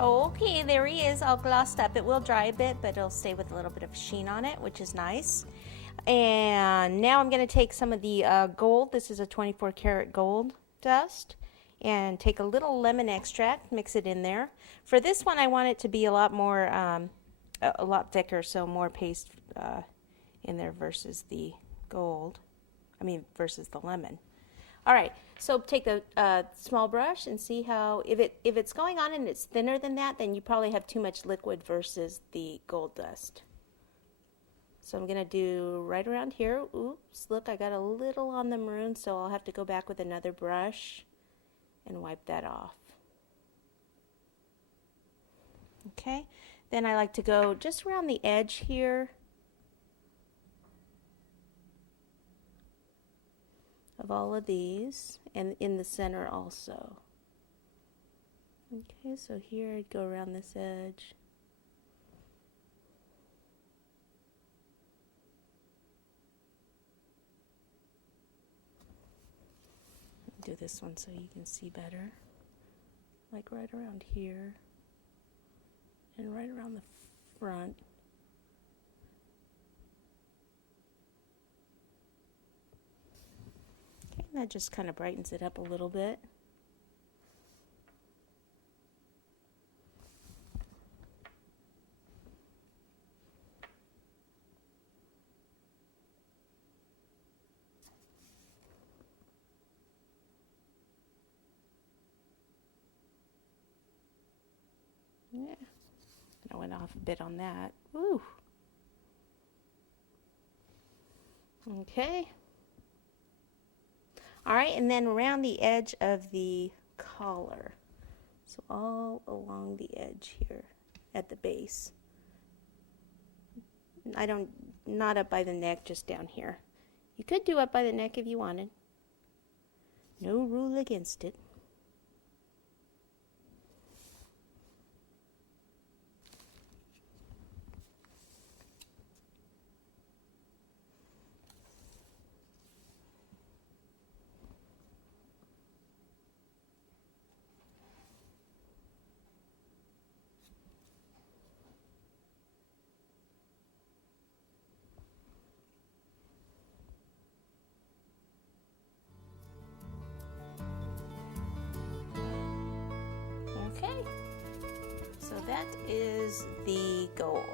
Oh, okay, there he is, all glossed up. It will dry a bit, but it'll stay with a little bit of sheen on it, which is nice. And now I'm going to take some of the gold. This is a 24 karat gold dust. And take a little lemon extract, mix it in there. For this one, I want it to be a lot more, a lot thicker, so more paste in there versus the gold. Versus the lemon. All right, so take a small brush and see how, if it's going on and it's thinner than that, then you probably have too much liquid versus the gold dust. So I'm going to do right around here. Oops, look, I got a little on the maroon, so I'll have to go back with another brush and wipe that off. Okay, then I like to go just around the edge here of all of these, and in the center also. Okay, so here I'd go around this edge. Do this one so you can see better. Like right around here and right around the front. And that just kind of brightens it up a little bit. Yeah, I went off a bit on that. Woo. Okay. All right, and then around the edge of the collar. So all along the edge here at the base. Not up by the neck, just down here. You could do up by the neck if you wanted. No rule against it. Okay, so that is the gold.